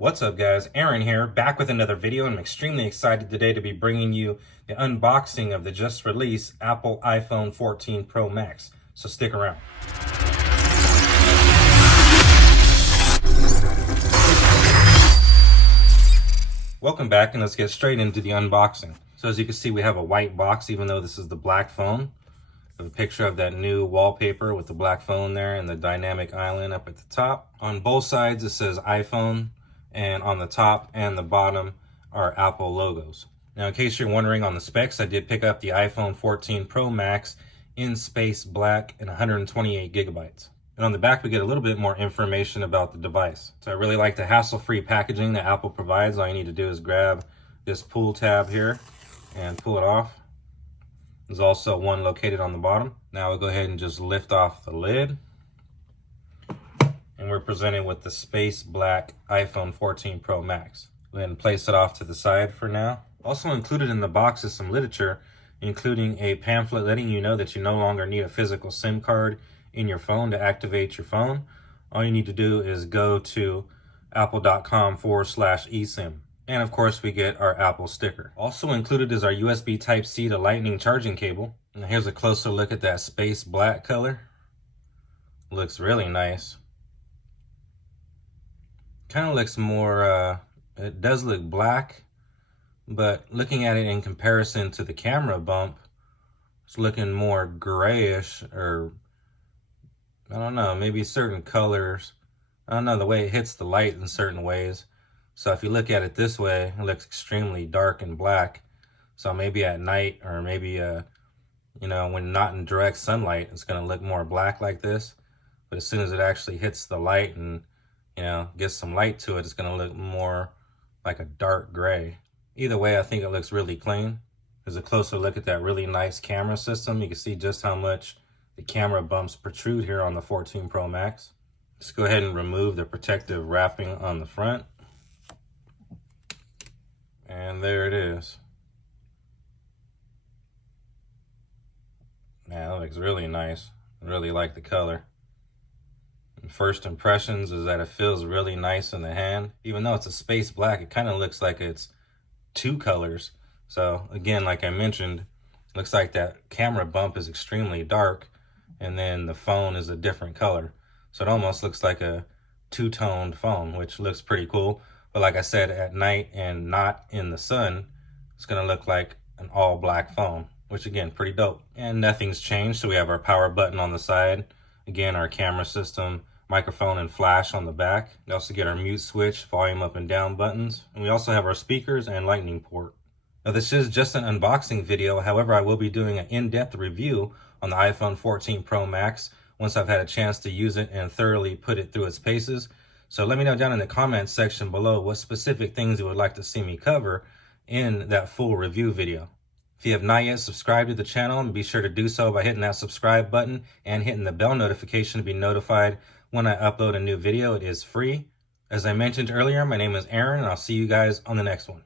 What's up guys, Aaron here, back with another video, and I'm extremely excited today to be bringing you the unboxing of the just released Apple iPhone 14 Pro Max, so stick around. Welcome back, and let's get straight into the unboxing. So as you can see, we have a white box, even though this is the black phone. A picture of that new wallpaper with the black phone there and the dynamic island up at the top. On both sides it says iPhone, and on the top and the bottom are Apple logos. Now, in case you're wondering on the specs, I did pick up the iPhone 14 Pro Max in space black and 128 gigabytes. And on the back we get a little bit more information about the device. So I really like the hassle-free packaging that Apple provides. All you need to do is grab this pull tab here and pull it off. There's also one located on the bottom. Now we'll go ahead and just lift off the lid. And we're presented with the space black iPhone 14 Pro Max. Go ahead and place it off to the side for now. Also included in the box is some literature, including a pamphlet letting you know that you no longer need a physical SIM card in your phone to activate your phone. All you need to do is go to apple.com/eSIM. And of course we get our Apple sticker. Also included is our USB Type-C to Lightning charging cable. And here's a closer look at that space black color. Looks really nice. Kind of looks more, it does look black, but looking at it in comparison to the camera bump, it's looking more grayish, or I don't know, maybe certain colors. I don't know, the way it hits the light in certain ways. So if you look at it this way, it looks extremely dark and black. So maybe at night, or maybe, you know, when not in direct sunlight, it's going to look more black like this. But as soon as it actually hits the light and, you know, gets some light to it, it's going to look more like a dark gray. Either way, I think it looks really clean. There's a closer look at that really nice camera system. You can see just how much the camera bumps protrude here on the 14 Pro Max. Let's go ahead and remove the protective wrapping on the front. And there it is. Yeah, that looks really nice. I really like the color. First impressions is that it feels really nice in the hand. Even though it's a space black, it kind of looks like it's two colors. So again, like I mentioned, it looks like that camera bump is extremely dark, and then the phone is a different color. So it almost looks like a two-toned phone, which looks pretty cool. But like I said, at night and not in the sun, it's gonna look like an all black phone, which again, pretty dope. And nothing's changed. So we have our power button on the side. Again, our camera system, microphone and flash on the back. We also get our mute switch, volume up and down buttons. And we also have our speakers and lightning port. Now this is just an unboxing video. However, I will be doing an in-depth review on the iPhone 14 Pro Max once I've had a chance to use it and thoroughly put it through its paces. So let me know down in the comments section below what specific things you would like to see me cover in that full review video. If you have not yet subscribed to the channel, be sure to do so by hitting that subscribe button and hitting the bell notification to be notified when I upload a new video. It is free. As I mentioned earlier, my name is Aaron, and I'll see you guys on the next one.